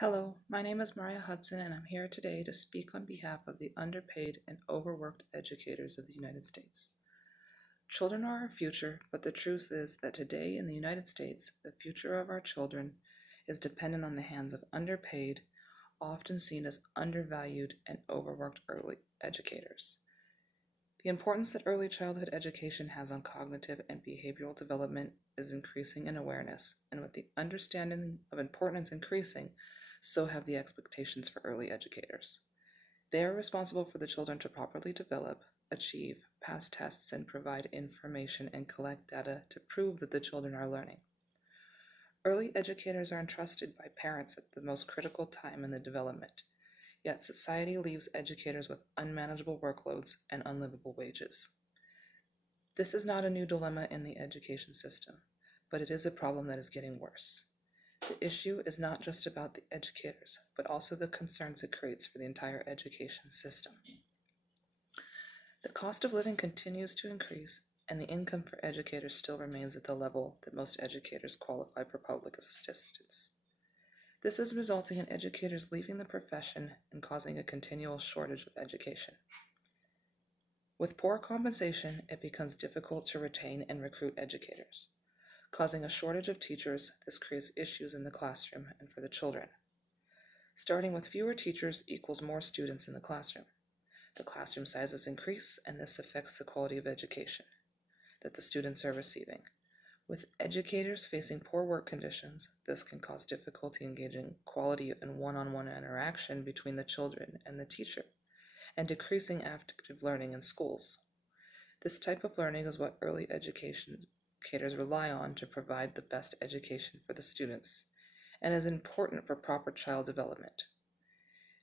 Hello, my name is Mariah Hudson, and I'm here today to speak on behalf of the underpaid and overworked educators of the United States. Children are our future, but the truth is that today in the United States, the future of our children is dependent on the hands of underpaid, often seen as undervalued and overworked early educators. The importance that early childhood education has on cognitive and behavioral development is increasing in awareness, and with the understanding of importance increasing, so have the expectations for early educators. They are responsible for the children to properly develop, achieve, pass tests, and provide information and collect data to prove that the children are learning. Early educators are entrusted by parents at the most critical time in the development, yet society leaves educators with unmanageable workloads and unlivable wages. This is not a new dilemma in the education system, but it is a problem that is getting worse. The issue is not just about the educators, but also the concerns it creates for the entire education system. The cost of living continues to increase, and the income for educators still remains at the level that most educators qualify for public assistance. This is resulting in educators leaving the profession and causing a continual shortage of education. With poor compensation, it becomes difficult to retain and recruit educators. Causing a shortage of teachers, this creates issues in the classroom and for the children. Starting with fewer teachers equals more students in the classroom. The classroom sizes increase, and this affects the quality of education that the students are receiving. With educators facing poor work conditions, this can cause difficulty engaging quality and one-on-one interaction between the children and the teacher, and decreasing active learning in schools. This type of learning is what early educators rely on to provide the best education for the students, and is important for proper child development.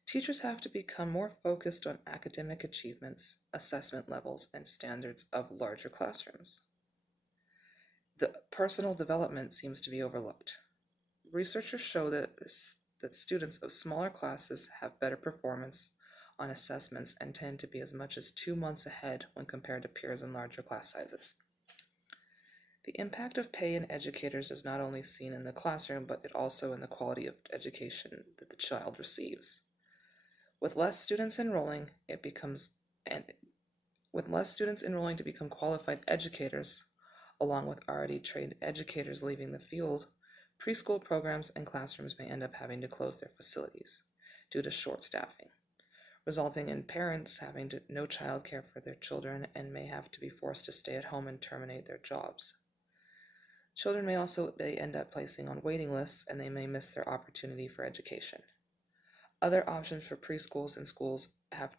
Teachers have to become more focused on academic achievements, assessment levels, and standards of larger classrooms. The personal development seems to be overlooked. Researchers show that students of smaller classes have better performance on assessments and tend to be as much as 2 months ahead when compared to peers in larger class sizes. The impact of pay in educators is not only seen in the classroom, but also in the quality of education that the child receives. With less students enrolling, with less students enrolling to become qualified educators, along with already trained educators leaving the field, preschool programs and classrooms may end up having to close their facilities due to short staffing, resulting in parents having no child care for their children and may have to be forced to stay at home and terminate their jobs. Children may also end up placing on waiting lists, and they may miss their opportunity for education. Other options for preschools and schools have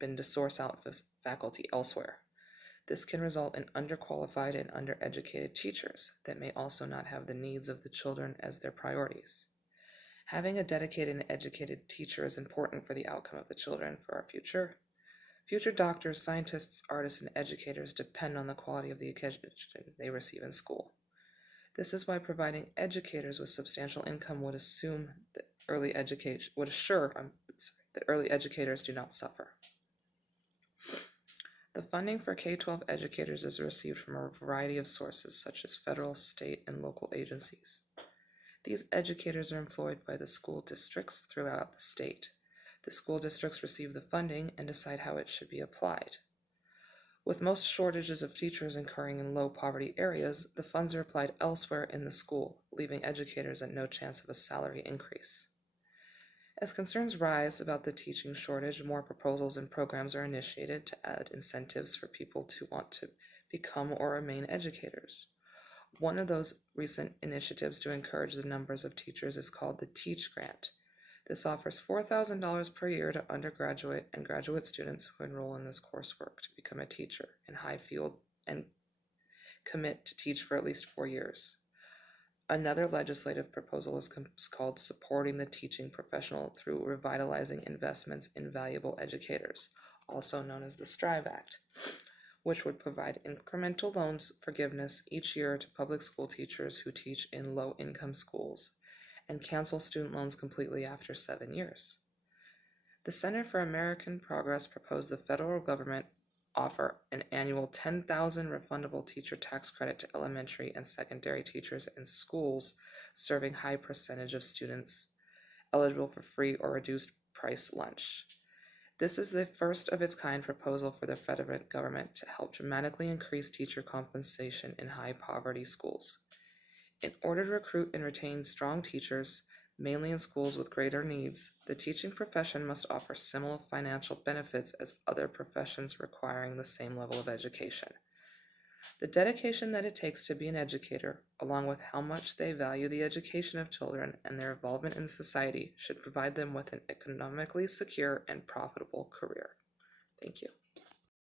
been to source out faculty elsewhere. This can result in underqualified and undereducated teachers that may also not have the needs of the children as their priorities. Having a dedicated and educated teacher is important for the outcome of the children for our future. Future doctors, scientists, artists, and educators depend on the quality of the education they receive in school. This is why providing educators with substantial income would assure that early educators do not suffer. The funding for K-12 educators is received from a variety of sources such as federal, state, and local agencies. These educators are employed by the school districts throughout the state. The school districts receive the funding and decide how it should be applied. With most shortages of teachers occurring in low poverty areas, the funds are applied elsewhere in the school, leaving educators at no chance of a salary increase. As concerns rise about the teaching shortage, more proposals and programs are initiated to add incentives for people to want to become or remain educators. One of those recent initiatives to encourage the numbers of teachers is called the Teach Grant. This offers $4,000 per year to undergraduate and graduate students who enroll in this coursework to become a teacher in high field and commit to teach for at least 4 years. Another legislative proposal is called Supporting the Teaching Professional through Revitalizing Investments in Valuable Educators, also known as the STRIVE Act, which would provide incremental loans forgiveness each year to public school teachers who teach in low-income schools and cancel student loans completely after 7 years. The Center for American Progress proposed the federal government offer an annual 10,000 refundable teacher tax credit to elementary and secondary teachers in schools serving high percentage of students eligible for free or reduced price lunch. This is the first of its kind proposal for the federal government to help dramatically increase teacher compensation in high poverty schools. In order to recruit and retain strong teachers, mainly in schools with greater needs, the teaching profession must offer similar financial benefits as other professions requiring the same level of education. The dedication that it takes to be an educator, along with how much they value the education of children and their involvement in society, should provide them with an economically secure and profitable career. Thank you.